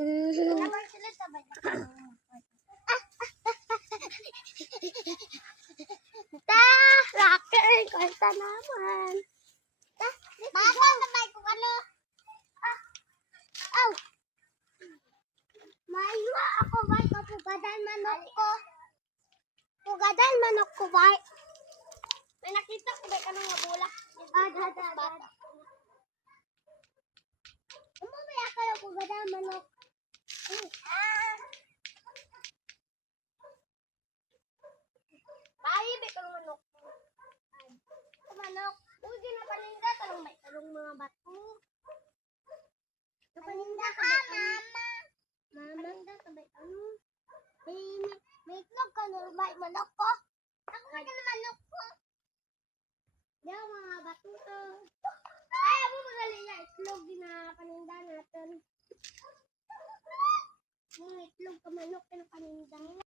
Naman sila sabay. Ta, rocker, kanta naman. Ta, baka sabay ko ano. Aw. Mayo ako bay ko pugadan manok ko. Pugadan manok ko bay. May nakita ko bay kanang bola. Dada bata. Umabay ako ng pugadan manok. Bayi bay kanang manok. Manok. Uy, ginapaninda talong bay talong mga bato. Paninda ka bay Mama, sabay ano? May itlog ka na ba? Manok ko? Ako ka na manok ko. Yan mga batuto. Ay, abo magaling na itlog din na paninda natin. Yung itlog ka manok na paninda.